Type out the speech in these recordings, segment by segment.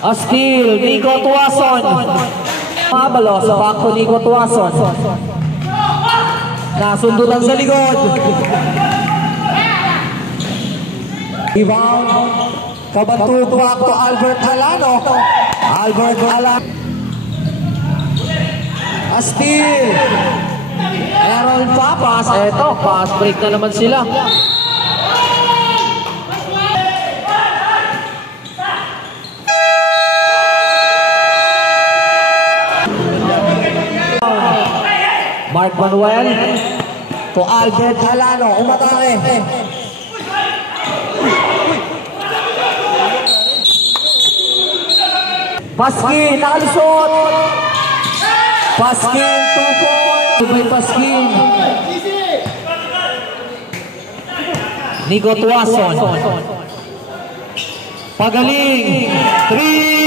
A steal, Nico Tuason. Abalos, back to Nico Tuason. Nasundutan sa likod. Rebound. Kabantug back to Albert Alano. Albert Alano. A steal. Errol papas. Eto, pass break na naman sila. Mark Manuel to Albert Alano. Umatake. Paskin, nakalusot. Paskin, 2 points. May Paskin. Nico Tuason. Pagaling. 3.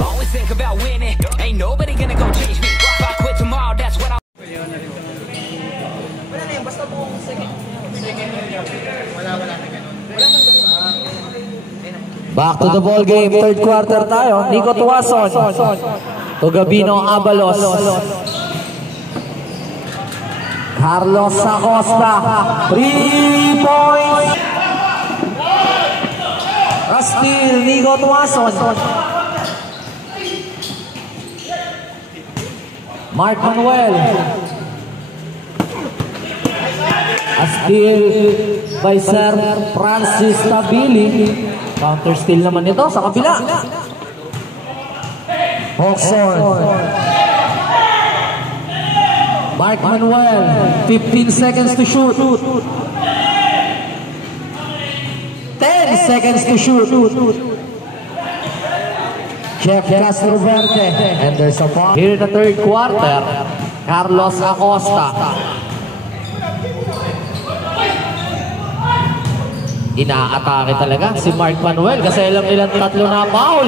Always think about winning. Ain't nobody gonna go change me. If I quit tomorrow, that's what I'll... Wala na yun, basta buong second. Wala na ganun. Back to the ball game. Third quarter tayo. Nico Tuason. To Gabino Abalos. Carlos Acosta. 3 points. A steal, Nico Tuason. Mark Manuel. A steal by Sir Francis Tabili. Counter steal naman ito sa kabila. Hawkson. Mark Manuel. 15 seconds to shoot. 10 seconds to shoot. Jeff Castroverde. And there's a foul. Here in the third quarter, Carlos Acosta. Inaatake talaga si Mark Manuel kasi alam nilang tatlo na foul.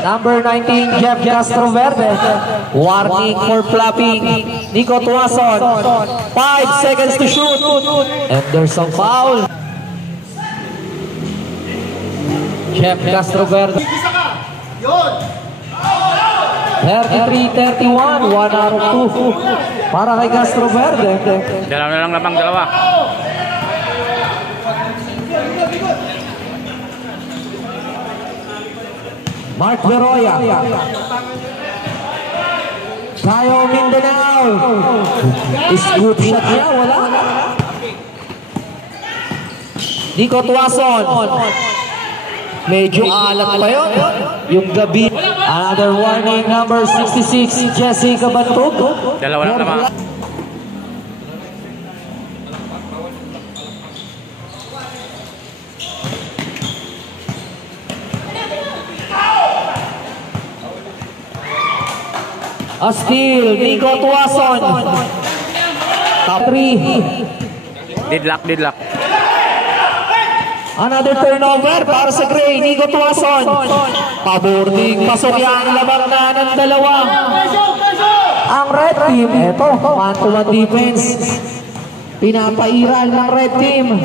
Number 19, Jeff Castroverde. Warning for flapping. Nico Tuason. 5 seconds to shoot. And there's a foul. Jeff Castroverde. 33-31, 1 out of 2 para kay Castroverde. Dalawa na lang lamang, dalawa. Mark Veroya. Tayo Mindanao. Scoop shot niya, wala. Nico Tuason. Medyo alat pa yun. Yung gabi. Another warning, number 66, Jessica Bantug. Dalawa lang naman. A steal, Nico Tuason. Top 3. Didlock. Another turnover para sa Gray, Nico Tuason. Paborning pasok yan, labang na ng dalawa. Ang red team, eto, man-to-man defense. Pinapairal ng red team.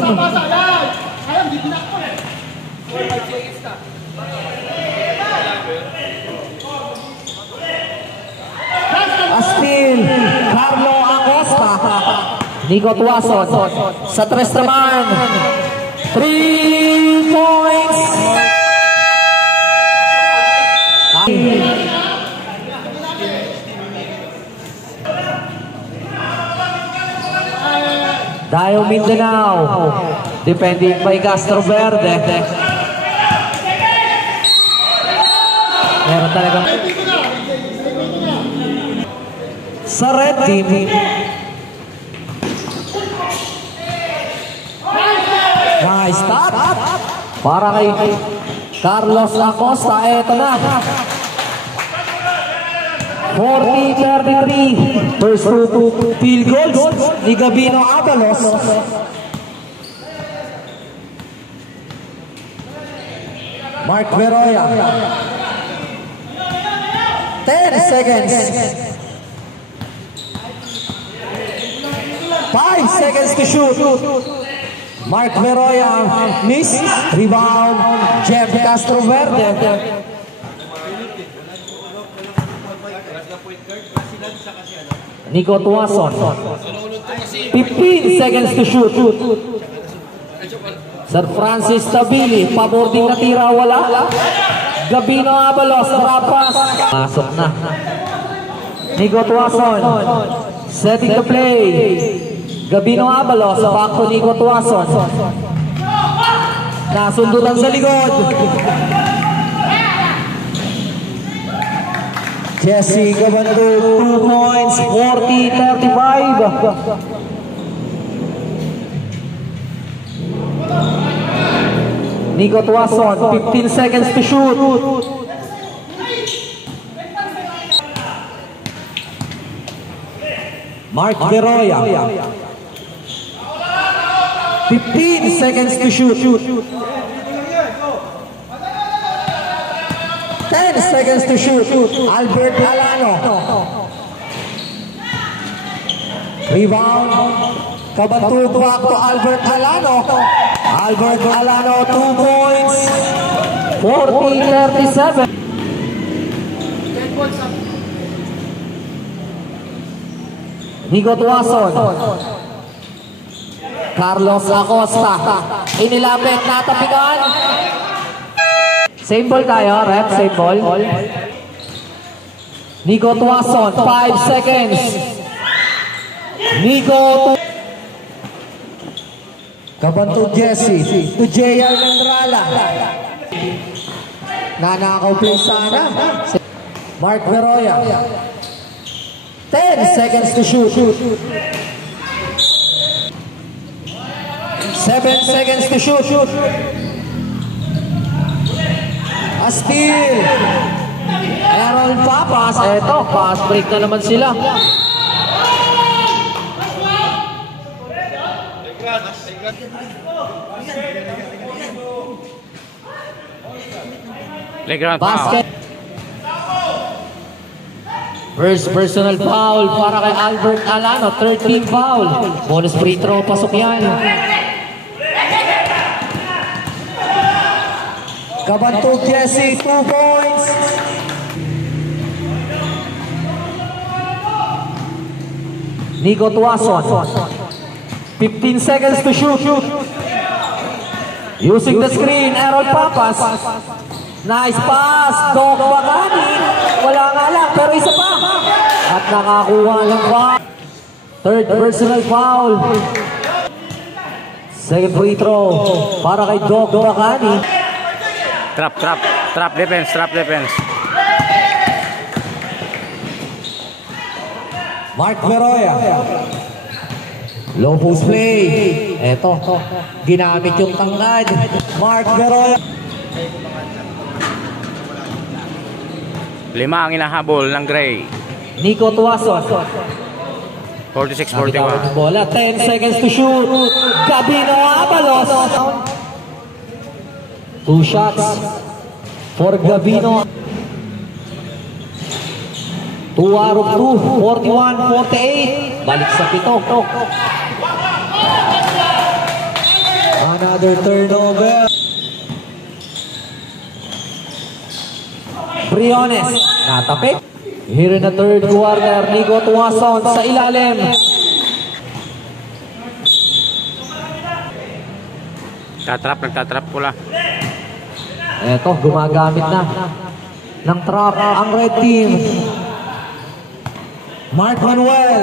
A steal, Carlo Acosta. Nico Tuason. Sa tres naman. 3 points. Dayo Mindanao. Depending by Castroverde. Meron talagang sa red team. Nice stop. Para kay Carlos Acosta. Eto na. 40-33. First two field goals ni Gabino Abalos. Mark Veroya. 10 seconds. 5 seconds to shoot. Mark Veroya, miss. Rebound, Jeff Castroverde. Nico Tuason. 15 seconds to shoot. Sir Francis Tabili, pabor din na tira, wala. Gabino Abalos, trapas. Masok na. Nico Tuason, setting the play. Gabino Abalos, back to Nico Tuason. Nasundutan sa likod. Jesse Gabando, 2 points, 40-35. Nico Tuason, 15 seconds to shoot. Mark Veroya, 15 seconds to shoot. 10 seconds to shoot. Albert Alano. Rebound. Kabantug back to Albert Alano. Albert Alano, 2 points. 40-37. Nico Tuason. Carlos Acosta. Inilapit, natapikan. Same ball tayo, rep. Same ball. Nico Tuason, 5 seconds. Nico Kabantog Jesse to JL Mendrala. Nanakaw play sana. Mark Veroya. 10 seconds to shoot. 7 seconds to shoot. A steal. Errol Papas. Eto, pass break na naman sila. Playground Basket. First personal foul para kay Albert Alano. 13 foul. Bonus free throw. Pasok yan. Kabantog Jesse, 2 points. Nico Tuason. 15 seconds to shoot. Using the screen, Errol Papas. Nice pass, Doc Bacani. Wala nga lang, pero isa pa. At nakakuha lang pa. Third personal foul. Second free throw para kay Doc Bacani. Trap defense. Mark Veroya. Low post play. Eto, ginamit yung tangkad. Mark Veroya. 5 ang inahabol ng Gray. Nico Tuason. 46-41. Bola, 10 seconds to shoot. Gabino Abalos. 2 shots for Gabino. 2 out of 2. 41-48. Balik sa pitok. Another turnover. Briones, natapik. Here in the third quarter, Nico Tuason sa ilalim. Nagtatrap pula. Eto, gumagamit na ng trap ang red team. Mark Manuel.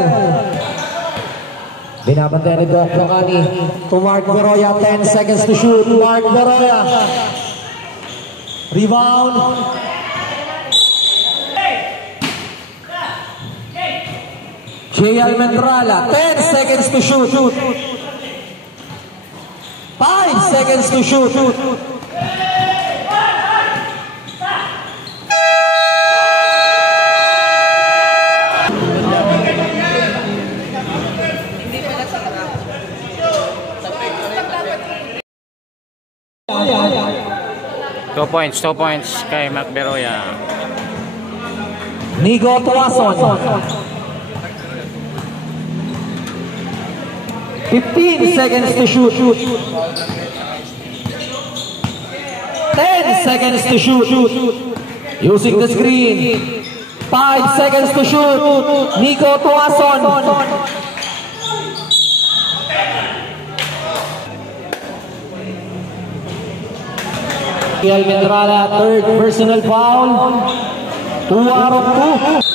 Binabantay ni Doc Bacani to Mark Veroya. 10 seconds to shoot. Mark Veroya. Rebound. JL Mendrala. 10 seconds to shoot. 5 seconds to shoot. Two points kay Mark Veroya. Nico Tuason. 15 seconds to shoot. 10 seconds to shoot. Using the screen. 5 seconds to shoot. Nico Tuason. Almendrada, third personal foul. 2 out of 2.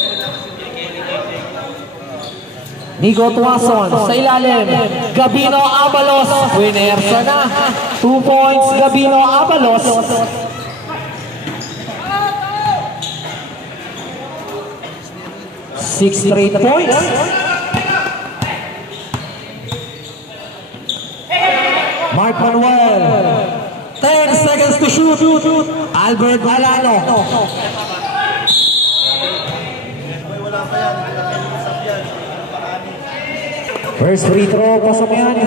Nico Tuason sa ilalim. Gabino Abalos. Winersa na. 2 points Gabino Abalos. 6 straight points. Mark Manuel. 10 seconds to shoot. Albert Valano. First free throw, pasok yan.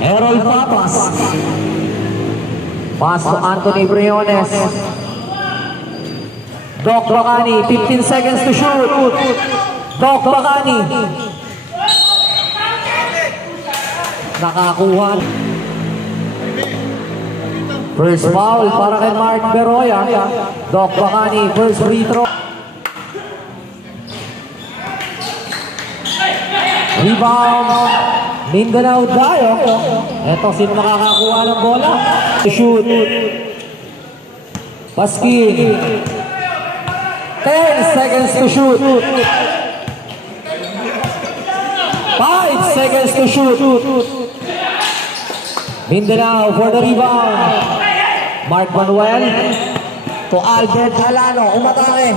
Errol Papas. Pass to Anthony Briones. Doc Bacani, 15 seconds to shoot. Doc Bacani. Nakakuha. First foul para kay Mark Beroya. Doc Bacani, first free throw. Rebound. Mindanao Dayo. Eto, sino makakakuha ng bola? Shoot. Paskin. 10 seconds to shoot. 5 seconds to shoot. Mindanao for the rebound. Mark Manuel to Albert Alano. Umatake.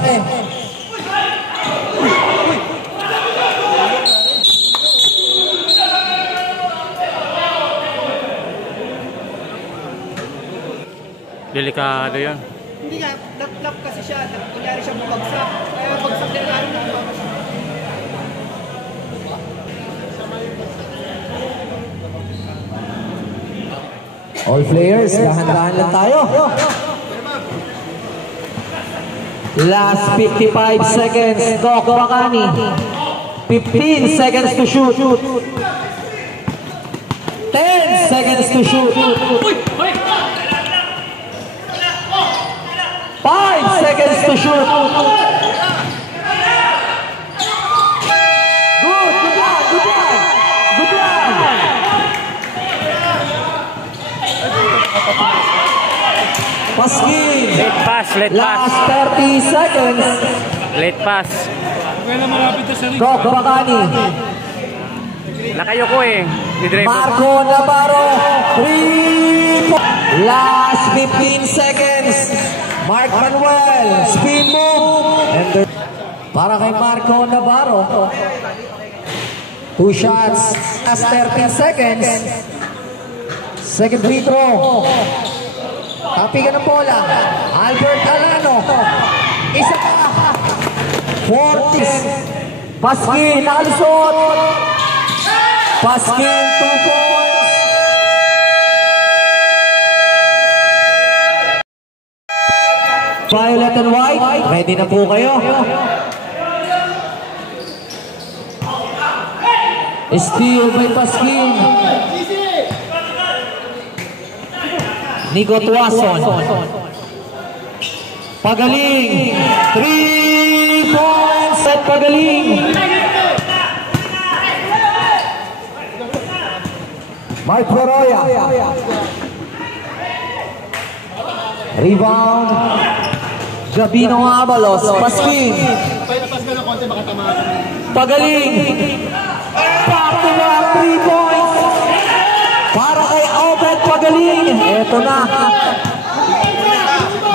Delikado yun. Hindi nga, nap kasi siya, kunyari siya bumagsak. Kaya bagsak din natin ng All players, dahan-dahan lang tayo. Last 55 seconds, Doc Bacani. 15 seconds to shoot. 10 seconds to shoot. 5 seconds to shoot. Good one. Paskin. Late pass. Last 30 seconds. Late pass. Doc Bacani. Nakayoko eh. Marco Navarro. 3. Last 15 seconds. Mark Manuel. Spin move. Para kay Marco Navarro. 2 shots. Last 30 seconds. Second free throw. Tapi ka ng bola. Albert Alano. Isa pa. 40. Paskin, nakalusot. Paskin, 2 points. Violet and white. Ready na po kayo. Steal by Paskin. Nico Tuason. Pagaling. 3 points at Pagaling. Mark Beroya. Rebound. Gabino Abalos. Paskin. Pagaling. Back-to-back 3 points. Para kay Obed Pagaling. Eto na.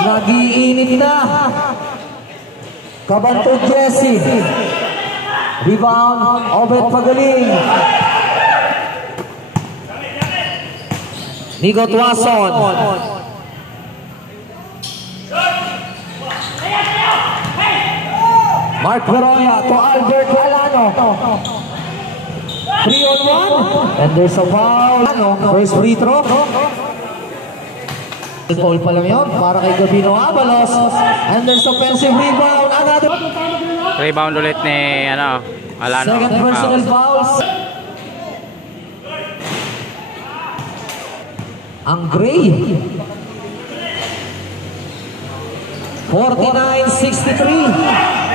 Nag-iinit na. Kabantog Jesse. Rebound. Obed Pagaling. Nico Tuason. Mark Beroya to Albert Alano. 3-on-1. And there's a foul. First free throw. Foul pa lang yun para kay Gabino Abalos. And there's offensive rebound. Another Rebound ulit ni Alano. second personal fouls. Ang Gray. 49-63.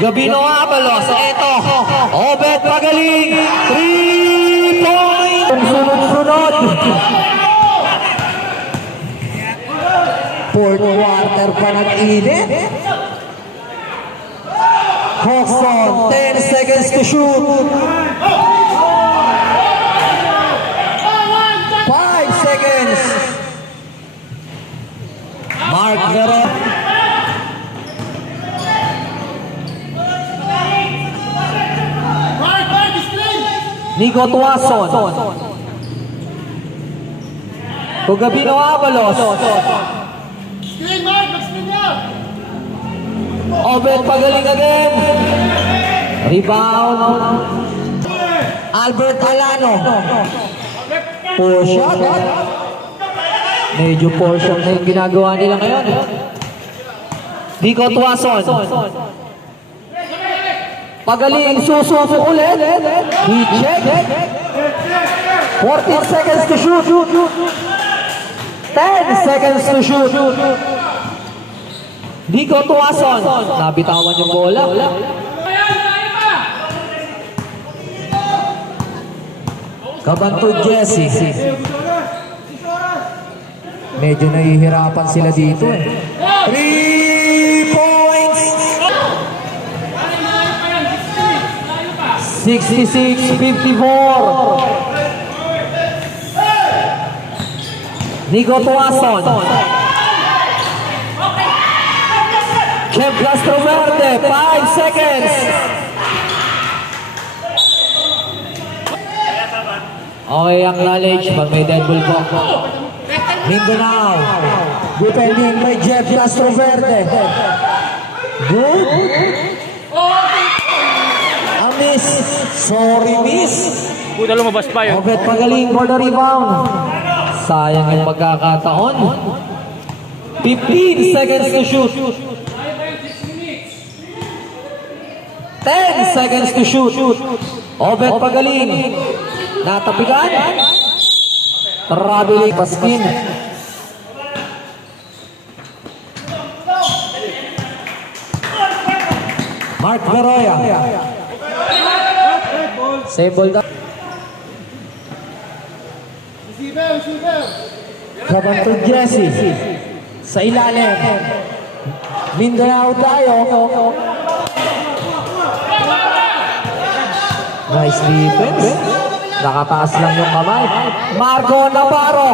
Gabino Abalos, eto, Obed Pagaling, 3 points! Sunod-sunod. Fourth quarter pa nag-init. Hawkson, 10 seconds to shoot. 5 seconds. Mark Vero. Nico Tuason. Gabino Abalos. Obed Pagaling again. Rebound. Albert Alano. Poor shot. Medyo poor shot na yung ginagawa nila ngayon. Nico Tuason. Pagaling, sususo ulit. He check. 14 seconds to shoot. 10 seconds to shoot. Nico Tuason. Nabitawan yung bola. Kabantog Jesse. Medyo nahihirapan sila dito. 3 points. 66-54. Nico Tuason. Kev Castroverde, 5 seconds. Okay, acknowledge pag may dead ball po. Mindanao. Defending by Jeff Castroverde. Good. Miss. Sorry, miss. Puta, lumabas pa yun. Obed Pagaling for the rebound. Sayang yung pagkakataon. 15 seconds to shoot. 10 seconds to shoot. Obed Pagaling. Natapigan. Traveling paskin. Mark Veroya. Save ball down. Kabantog Jesse. Sa ilalim. Mindanao tayo. Nice defense. Nakataas lang yung kamay. Marco Navarro.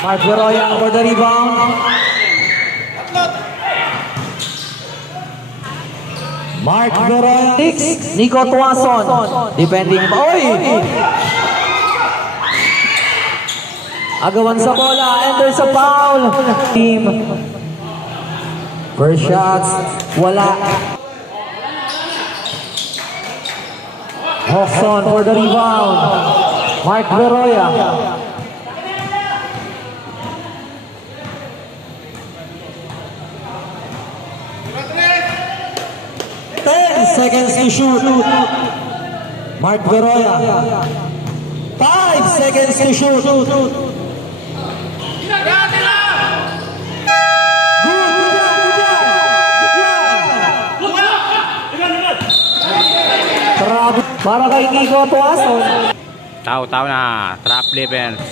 Mark Veroya for the rebound. Mark Veroya. 6. Nico Tuason. Defending. Oy! Agawan sa bola. And there's a foul. Team. First shots. Wala. Hawkson for the rebound. Mark Veroya. Seconds to shoot. Mark Veroya. 5 seconds to shoot. Para kay Nico Tuason. Tao na. Trap defense.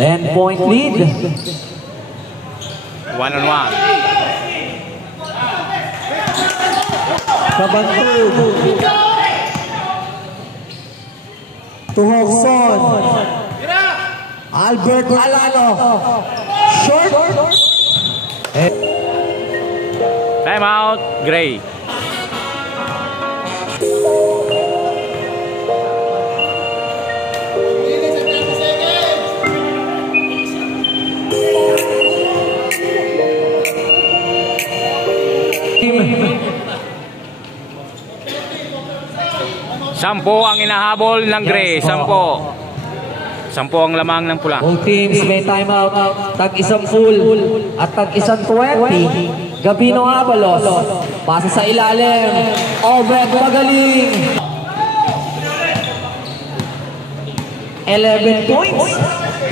10-point lead. 1-on-1. Kabantog. To Hawkson. Albert Alano. Short. Time out. Gray. Sampo ang inahabol ng gray. Sampo. Sampo ang lamang ng pula. Both teams may timeout. Tag-isang full at tag-isang 20. Gabino Abalos. Pasa sa ilalim. Obed magaling. 11 points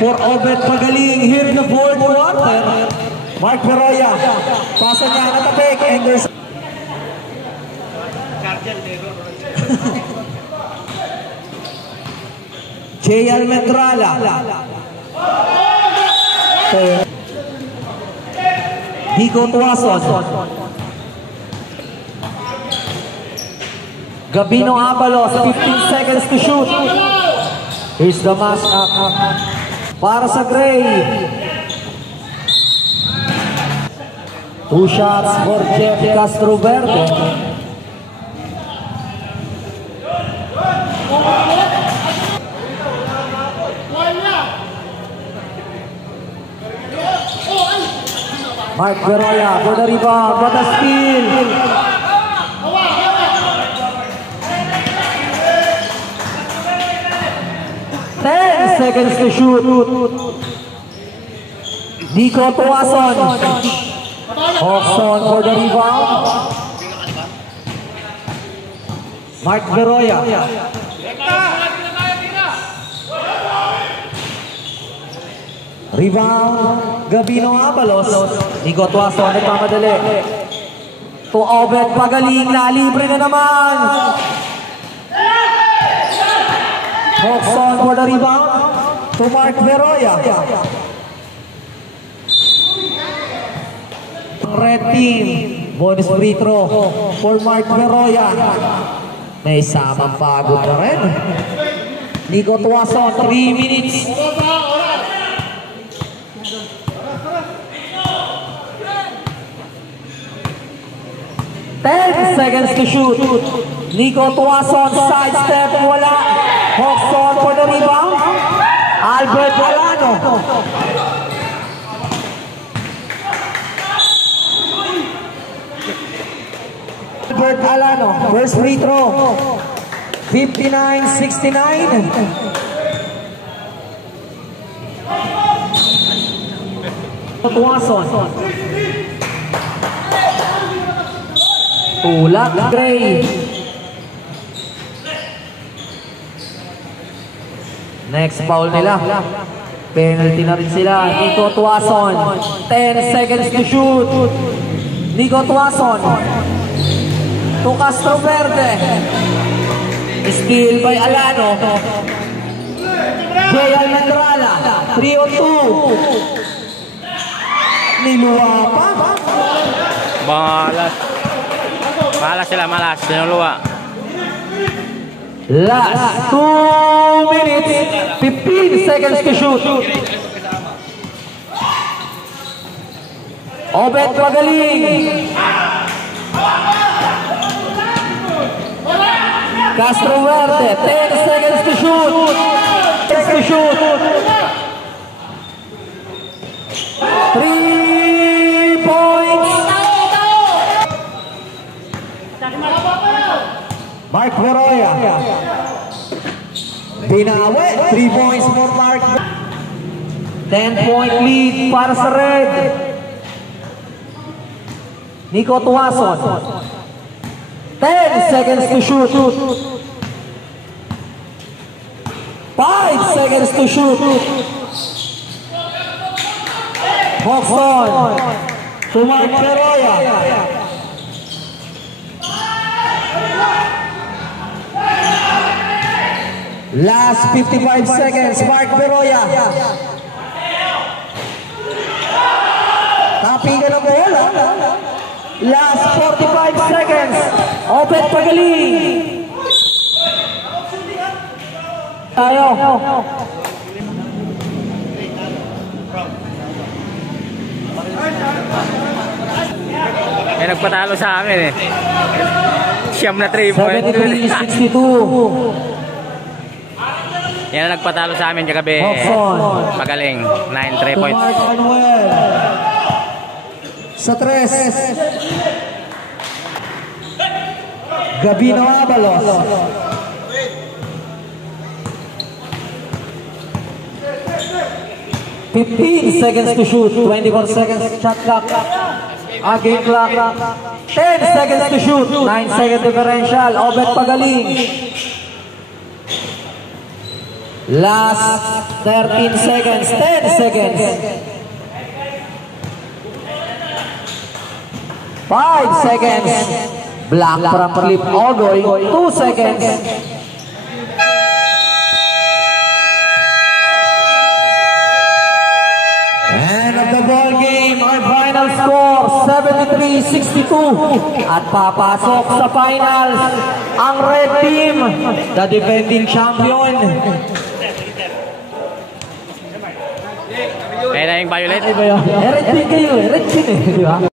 for Obed Pagaling here in the fourth quarter. Mark Beroya. Pasa niya natapik. Anderson. J. Almendrala. Higo Tuason. Gabino Abalos. 15 seconds to shoot. Here's the mash up para sa Gray. 2 shots for Jeff Castroverde. Mark Beroya for the rebound, for the steal. Seconds to shoot. Nico Tuason. Hawkson for the rebound. Mark Beroya. Rebound. Gabino Abalos. Nico Tuason nagmamadali. To Obed Pagaling. Nalibre na naman. Hawkson for the rebound to Mark Beroya. Red team, bonus free throw for Mark Beroya. May samang pagod na rin. Nico Tuason, 3 minutes. Ten seconds to shoot. Nico Tuason, side step, wala. Hawkson for the rebound. Albert Alano. Albert Alano, first free throw. 59-69. Tuason. Tulak Gray. Next foul nila. Penalty na rin sila. Nico Tuason. 10 seconds to shoot. Nico Tuason. To Castroverde. Steal by Alano. J. Almendrala. 3-on-2. Niluwa pa. Malas. Malas sila, malas. Sinuluwa. Last 2 minutes, 15 seconds to shoot. Obed Pagaling. Castroverde, 10 seconds to shoot. 3 points. Mark Beroya. Binawi. 3 points for Mark. 10-point lead para sa Red. Nico Tuason. 10 seconds to shoot. 5 seconds to shoot. Hawkson. To Mark Beroya. Last 55 seconds, Mark Beroya. Tapigan ang bola. Last 45 seconds, Obed Pagaling. Tayo. Nagpatalo sa amin eh. Siyam na 3 point. 73-62. Yan ang nagpatalo sa amin kagabi. Magaling. 9 3 points. Mark Manuel. Sa 3. Gabino Abalos. 15 seconds to shoot, 24 seconds shot clock. Again clock. 10 seconds to shoot, 9 second differential. Obet Pagaling. Last 13 seconds, 10 seconds. 5 seconds. Black from Clip Ogoy, 2 seconds. End of the ball game, our final score 73-62. At papasok sa finals ang red team, the defending champion. Ayun na yung violet. Red team kayo, red team eh, di ba?